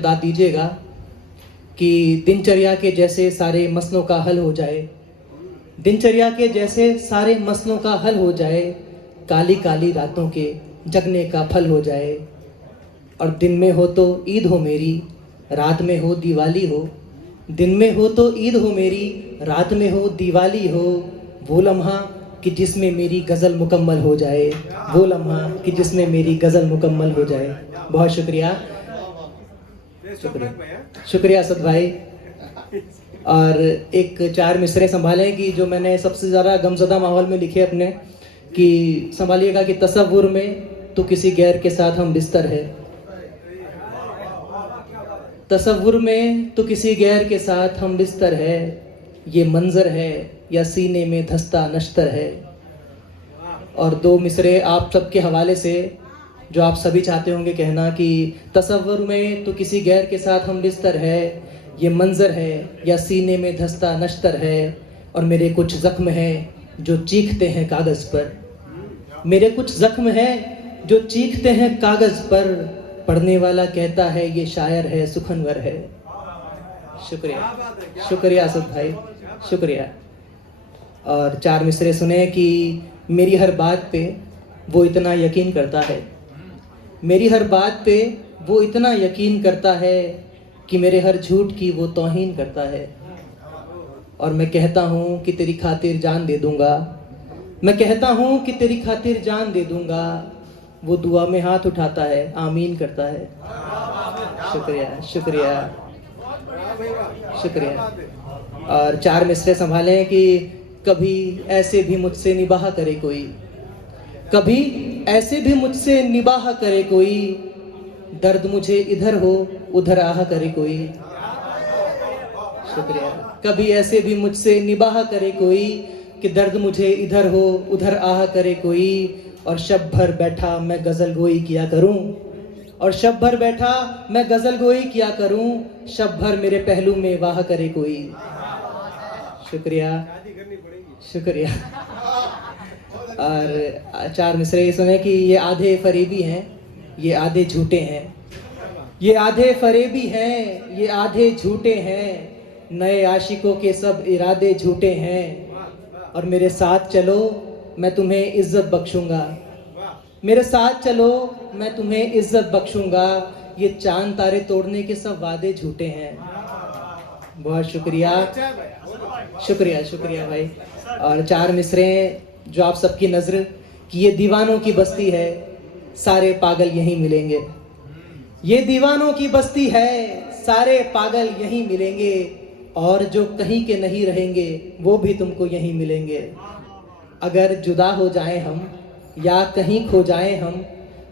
दाद दीजिएगा कि दिनचर्या के जैसे सारे मसलों का हल हो जाए, दिनचर्या के जैसे सारे मसलों का हल हो जाए, काली काली रातों के जगने का फल हो जाए। और दिन में हो तो ईद हो मेरी, रात में हो दिवाली हो। दिन में हो तो ईद हो मेरी, रात में हो दिवाली हो। वो लम्हा कि जिसमें मेरी गज़ल मुकम्मल हो जाए, वो लम्हा कि जिसमें मेरी गज़ल मुकम्मल हो जाए। बहुत शुक्रिया, शुक्रिया असद भाई। और एक 4 मिसरे संभालें कि जो मैंने सबसे ज़्यादा गमज़दा माहौल में लिखे अपने, कि संभालिएगा कि तसव्वुर में तो किसी गैर के साथ हम बिस्तर है, तसव्वुर में तो किसी गैर के साथ हम बिस्तर है। ये मंजर है या सीने में धंसता नश्तर है। और 2 मिसरे आप सबके हवाले से जो आप सभी चाहते होंगे कहना कि तसव्वुर में तो किसी गैर के साथ हम बिस्तर है, ये मंजर है या सीने में धंसता नश्तर है। और मेरे कुछ ज़ख्म हैं जो चीखते हैं कागज़ पर, मेरे कुछ ज़ख्म हैं जो चीखते हैं कागज़ पर। पढ़ने वाला कहता है ये शायर है, सुखनवर है। शुक्रिया, शुक्रिया असद भाई, शुक्रिया। और 4 मिसरे सुने कि मेरी हर बात पे वो इतना यकीन करता है, मेरी हर बात पे वो इतना यकीन करता है कि मेरे हर झूठ की वो तौहीन करता है। और मैं कहता हूँ कि तेरी खातिर जान दे दूँगा, मैं कहता हूँ कि तेरी खातिर जान दे दूँगा। वो दुआ में हाथ उठाता है, आमीन करता है। शुक्रिया, शुक्रिया, शुक्रिया। और 4 मिसरे संभालें कि कभी ऐसे भी मुझसे निबाह करे कोई, कभी ऐसे भी मुझसे निबाह करे कोई। दर्द मुझे इधर हो उधर आह करे कोई। शुक्रिया। कभी ऐसे भी मुझसे निबाह करे कोई कि दर्द मुझे इधर हो उधर आह करे कोई। और शब भर बैठा मैं गज़ल गोई किया करूं, और शब भर बैठा मैं गज़ल गोई किया करूं। शब भर मेरे पहलू में वाह करे कोई। शुक्रिया, शुक्रिया। और 4 मिसरे सुने कि ये आधे फरेबी हैं, ये आधे झूठे हैं, ये आधे फरेबी हैं, ये आधे झूठे हैं। नए आशिकों के सब इरादे झूठे हैं। और मेरे साथ चलो मैं तुम्हें इज्जत बख्शूंगा, मेरे साथ चलो मैं तुम्हें इज्जत बख्शूंगा। ये चांद तारे तोड़ने के सब वादे झूठे हैं। बहुत शुक्रिया, शुक्रिया, शुक्रिया भाई। और 4 मिसरे जो आप सबकी नज़र कि ये दीवानों की बस्ती है, सारे पागल यहीं मिलेंगे। ये दीवानों की बस्ती है, सारे पागल यहीं मिलेंगे। और जो कहीं के नहीं रहेंगे वो भी तुमको यहीं मिलेंगे। अगर जुदा हो जाएं हम या कहीं खो जाएं हम,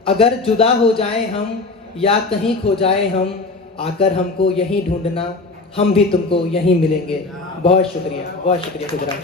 अगर जुदा हो जाएं हम या कहीं खो जाएं हम, आकर हमको यहीं ढूंढना, हम भी तुमको यहीं मिलेंगे। बहुत शुक्रिया, बहुत शुक्रिया खुदरा।